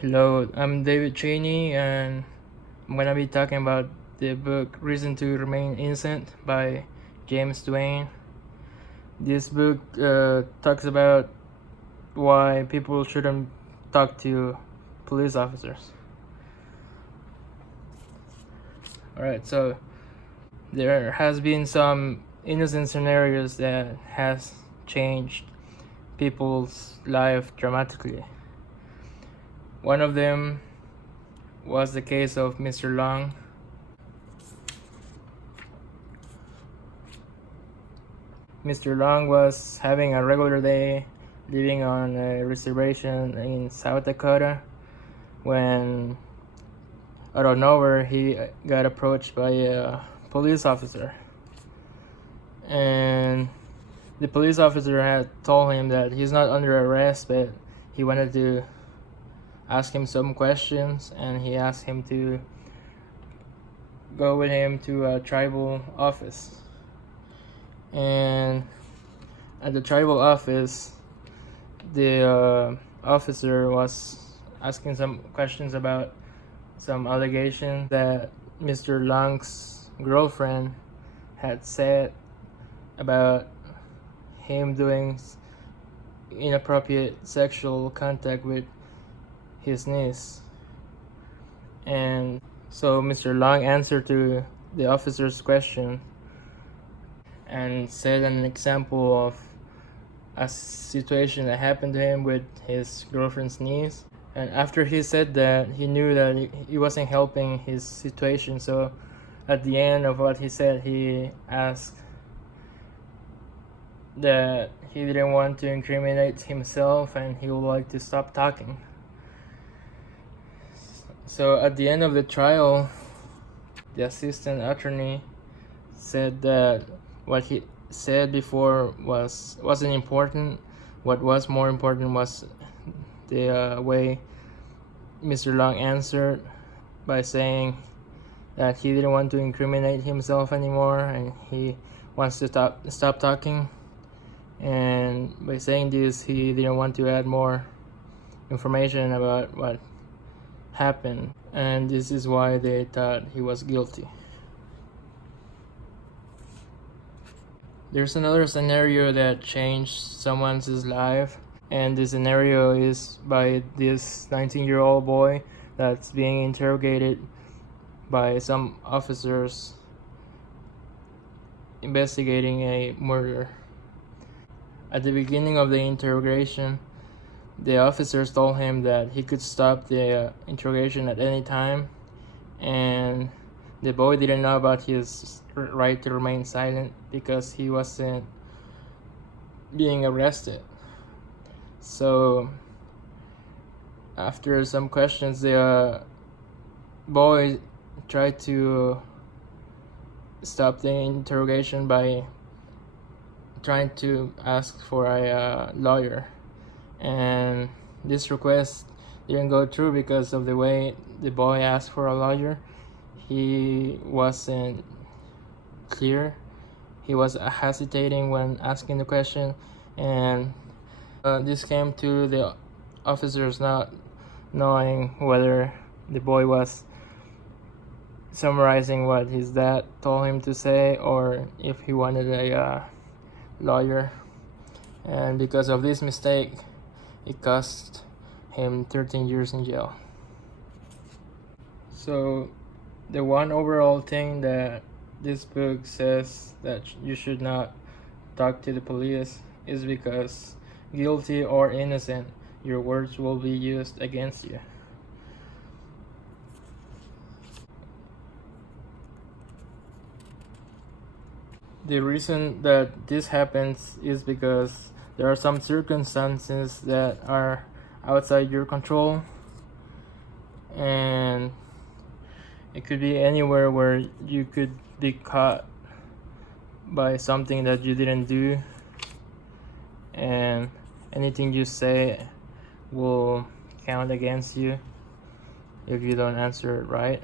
Hello, I'm David Chaney, and I'm gonna be talking about the book Reason to Remain Innocent by James Duane. This book talks about why people shouldn't talk to police officers. Alright, so there has been some innocent scenarios that has changed people's life dramatically. One of them was the case of Mr. Long. Mr. Long was having a regular day living on a reservation in South Dakota when, out of nowhere, he got approached by a police officer. And the police officer had told him that he's not under arrest, but he wanted to ask him some questions, and he asked him to go with him to a tribal office. And at the tribal office, the officer was asking some questions about some allegations that Mr. Long's girlfriend had said about him doing inappropriate sexual contact with his niece. And so Mr. Long answered to the officer's question and said an example of a situation that happened to him with his girlfriend's niece. And after he said that, he knew that he wasn't helping his situation. So at the end of what he said, he asked that he didn't want to incriminate himself and he would like to stop talking. So at the end of the trial, the assistant attorney said that what he said before wasn't important. What was more important was the way Mr. Long answered by saying that he didn't want to incriminate himself anymore and he wants to stop talking. And by saying this, he didn't want to add more information about what happened, and this is why they thought he was guilty. There's another scenario that changed someone's life, and the scenario is by this 19-year-old boy that's being interrogated by some officers investigating a murder. At the beginning of the interrogation, the officers told him that he could stop the interrogation at any time, and the boy didn't know about his right to remain silent because he wasn't being arrested. So after some questions, the boy tried to stop the interrogation by trying to ask for a lawyer, and this request didn't go through because of the way the boy asked for a lawyer. He wasn't clear. He was hesitating when asking the question, and this came to the officers not knowing whether the boy was summarizing what his dad told him to say or if he wanted a lawyer. And because of this mistake, it cost him 13 years in jail. So the one overall thing that this book says that you should not talk to the police is because, guilty or innocent, your words will be used against you. The reason that this happens is because there are some circumstances that are outside your control, and it could be anywhere where you could be caught by something that you didn't do, and anything you say will count against you if you don't answer it right.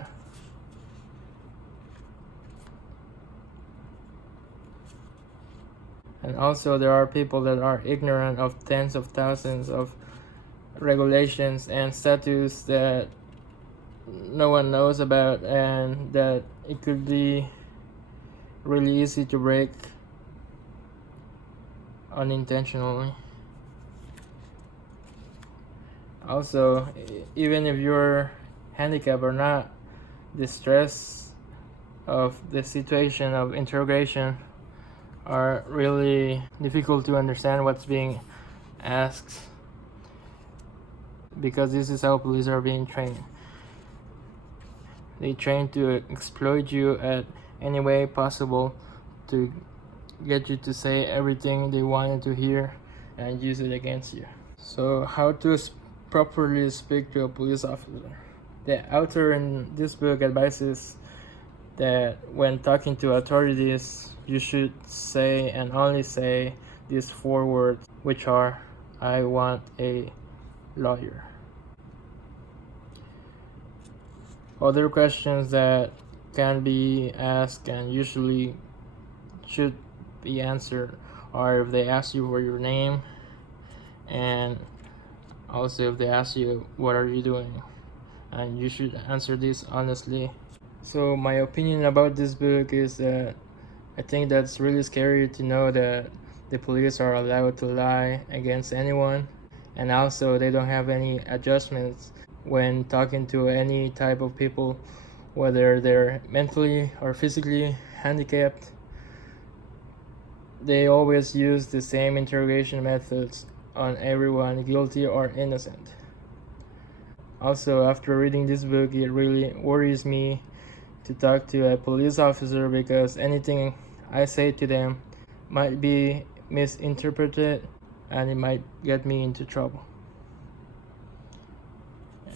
And also there are people that are ignorant of tens of thousands of regulations and statutes that no one knows about, and that it could be really easy to break unintentionally. Also, even if you're handicapped or not, the stress of the situation of interrogation are really difficult to understand what's being asked, because this is how police are being trained. They train to exploit you at any way possible to get you to say everything they wanted to hear and use it against you. So how to properly speak to a police officer. The author in this book advises that when talking to authorities, you should say and only say these 4 words, which are, "I want a lawyer." Other questions that can be asked and usually should be answered are if they ask you for your name, and also if they ask you what are you doing, and you should answer this honestly. So my opinion about this book is that I think that's really scary to know that the police are allowed to lie against anyone, and also they don't have any adjustments when talking to any type of people, whether they're mentally or physically handicapped. They always use the same interrogation methods on everyone, guilty or innocent. Also, after reading this book, it really worries me to talk to a police officer, because anything I say to them might be misinterpreted and it might get me into trouble.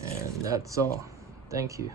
And that's all. Thank you.